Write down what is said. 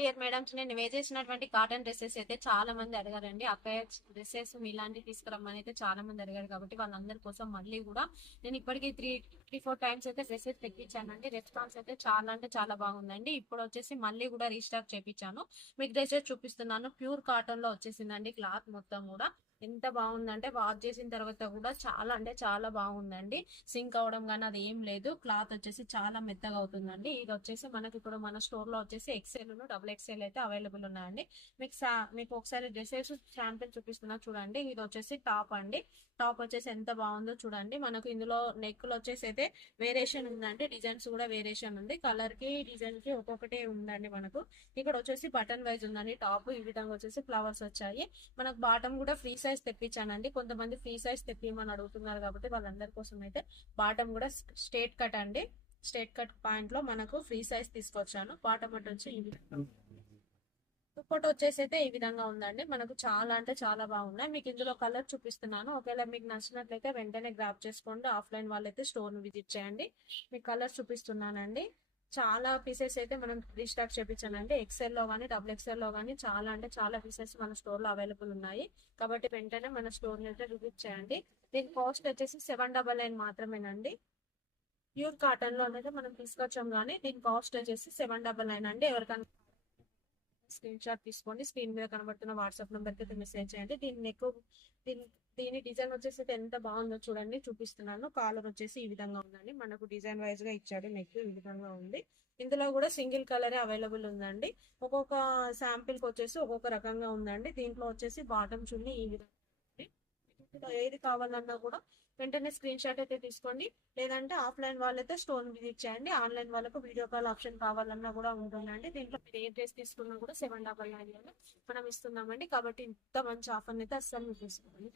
Dear madams, నేను వేసేసినటువంటి cotton dresses అయితే చాలా మంది అడిగారండి. అక్కయ్య డ్రెస్సెస్ మీలాంటివి తీసుకురమ్మని అయితే చాలా మంది అడిగారు. కాబట్టి వాళ్ళందరి కోసం మళ్ళీ కూడా నేను ఇప్పటికీ త్రీ ఫోర్ టైమ్స్ అయితే డ్రెస్సెస్ తెప్పించానండి. రెస్పాన్స్ అయితే చాలా అంటే చాలా బాగుందండి. ఇప్పుడు వచ్చేసి మళ్ళీ కూడా రీస్టాక్ చేపించాను. మీకు డ్రెస్సెస్ చూపిస్తున్నాను. ప్యూర్ కాటన్ లో వచ్చేసిందండి. క్లాత్ మొత్తం కూడా ఎంత బాగుందంటే వాష్ చేసిన తర్వాత కూడా చాలా అంటే చాలా బాగుందండి. సింక్ అవడం కానీ అది ఏం లేదు. క్లాత్ వచ్చేసి చాలా మెత్తగా అవుతుందండి. ఇది వచ్చేసి మనకి ఇప్పుడు మన స్టోర్ లో వచ్చేసి ఎక్సెల్ డబుల్ ఎక్సెల్ అయితే అవైలబుల్ ఉన్నాయండి. మీకు ఒకసారి డ్రెస్సెస్ శాంపిల్ చూపిస్తున్నా చూడండి. ఇది వచ్చేసి టాప్ అండి. టాప్ వచ్చేసి ఎంత బాగుందో చూడండి. మనకు ఇందులో నెక్ వచ్చేసి అయితే వేరియేషన్ ఉందండి. డిజైన్స్ కూడా వేరియేషన్ ఉంది. కలర్ కి డిజైన్ కి ఒక్కొక్కటే ఉందండి. మనకు ఇక్కడ వచ్చేసి బటన్ వైజ్ ఉందండి. టాప్ ఈ విధంగా వచ్చేసి ఫ్లవర్స్ వచ్చాయి. మనకు బాటమ్ కూడా ఫ్రీ సైజ్ తెప్పించానండి. కొంతమంది ఫ్రీ సైజ్ తెప్పిమని అడుగుతున్నారు కాబట్టి వాళ్ళందరి కోసం అయితే బాటమ్ కూడా స్ట్రేట్ కట్ అండి. స్ట్రేట్ కట్ పాయింట్ లో మనకు ఫ్రీ సైజ్ తీసుకొచ్చాను. బాటమ్ వచ్చి ఈ విధంగా, దుప్పటి వచ్చేసి అయితే ఈ విధంగా ఉందండి. మనకు చాలా అంటే చాలా బాగున్నాయి. మీకు ఇందులో కలర్ చూపిస్తున్నాను. ఒకవేళ మీకు నచ్చినట్లయితే వెంటనే గ్రాప్ చేసుకోండి. ఆఫ్లైన్ వాళ్ళైతే స్టోర్ ను విజిట్ చేయండి. మీకు కలర్ చూపిస్తున్నానండి. చాలా పీసెస్ అయితే మనం రీస్టాక్ చేపించానండి. ఎక్సెల్ లో కానీ డబుల్ ఎక్సెల్ లో కానీ చాలా అంటే చాలా పీసెస్ మన స్టోర్ లో అవైలబుల్ ఉన్నాయి. కాబట్టి వెంటనే మన స్టోర్ ని అయితే విజిట్ చేయండి. దీని కాస్ట్ వచ్చేసి 799 మాత్రమేనండి. ప్యూర్ కాటన్ లో అయితే మనం తీసుకొచ్చాం కానీ దీని కాస్ట్ వచ్చేసి 799 అండి. ఎవరికైనా స్క్రీన్ షాట్ తీసుకోండి. స్క్రీన్ మీద కనబడుతున్న వాట్సాప్ నెంబర్ కి అయితే మెసేజ్ చేయండి. దీని దీని డిజైన్ వచ్చేసి ఎంత బాగుందో చూడండి. చూపిస్తున్నాను. కాలర్ వచ్చేసి ఈ విధంగా ఉందండి. మనకు డిజైన్ వైజ్ గా ఇచ్చాడు. నెక్ ఈ విధంగా ఉంది. ఇందులో కూడా సింగిల్ కలరే అవైలబుల్ ఉందండి. ఒక్కొక్క శాంపిల్ కి వచ్చేసి ఒక్కొక్క రకంగా ఉందండి. దీంట్లో వచ్చేసి బాటమ్ చున్నీ ఈ విధంగా ఉంది. మీకు ఏది కావాలన్నా కూడా వెంటనే స్క్రీన్ షాట్ అయితే తీసుకోండి. లేదంటే ఆఫ్లైన్ వాళ్ళైతే స్టోర్ విజిట్ చేయండి. ఆన్లైన్ వాళ్ళకు వీడియో కాల్ ఆప్షన్ కావాలన్నా కూడా ఉంటుందండి. దీంట్లో మీరు ఏ డ్రెస్ తీసుకున్నా కూడా 799 మనం ఇస్తున్నామండి. కాబట్టి ఇంత మంచి ఆఫర్ అయితే అస్సలు మీకు తీసుకోండి.